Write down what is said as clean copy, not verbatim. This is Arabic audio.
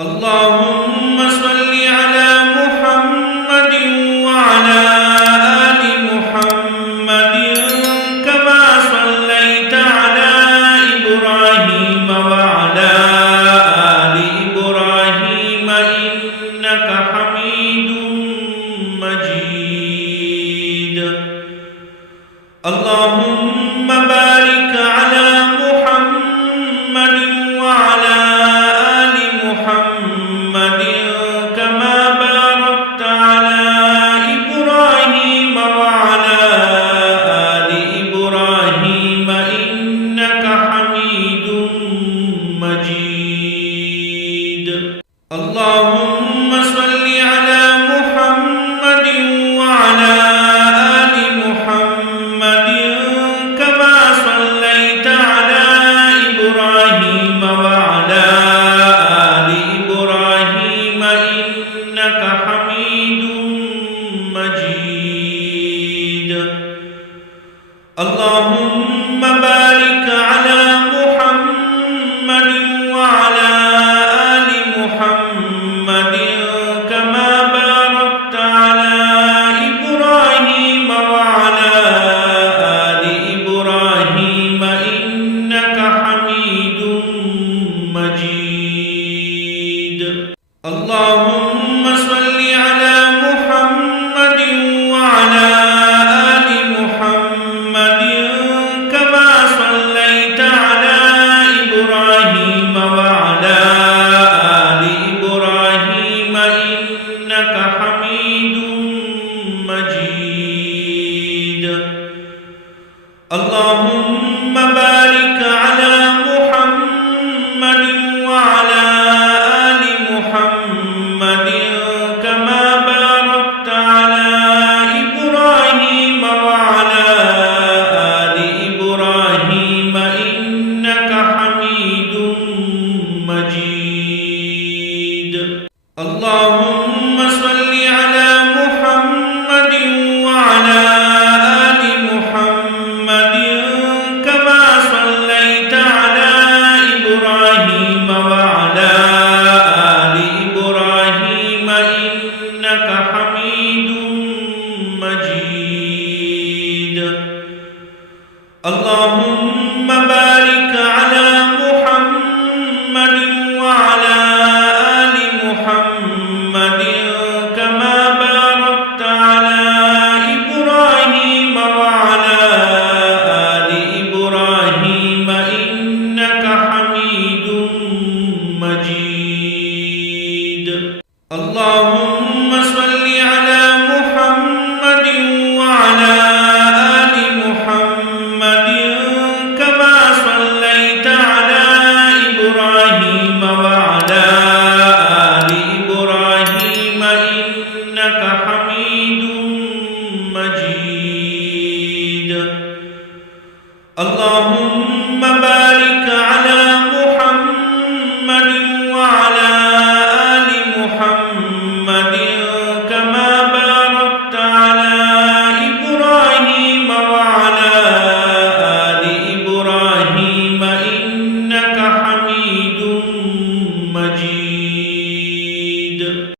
اللهم صل على محمد وعلى آل محمد كما صليت على إبراهيم وعلى آل إبراهيم إنك حميد مجيد. اللهم بارك على محمد وعلى آل محمد كما باركت على إبراهيم وعلى آل إبراهيم إنك حميد مجيد. اللهم صل على محمد وعلى آل محمد كما صليت على إبراهيم وعلى آل إبراهيم إنك حميد مجيد. اللهم بارك على محمد وعلى آل محمد كما باركت على إبراهيم وعلى آل إبراهيم إنك حميد مجيد. اللهم صل على محمد وعلى آل محمد كما صليت على إبراهيم وعلى آل إبراهيم إنك حميد مجيد. اللهم بارك على محمد وعلى آل محمد كما باركت على إبراهيم وعلى آل إبراهيم إنك حميد مجيد. اللهم صل على محمد وعلى آل محمد كما صليت على إبراهيم وعلى آل إبراهيم إنك حميد مجيد. اللهم بارك على محمد وعلى آل محمد كما باركت على إبراهيم وعلى آل إبراهيم إنك حميد مجيد. اللهم صل على محمد وعلى آل محمد كما صليت على إبراهيم وعلى آل إبراهيم إنك حميد مجيد. اللهم بارك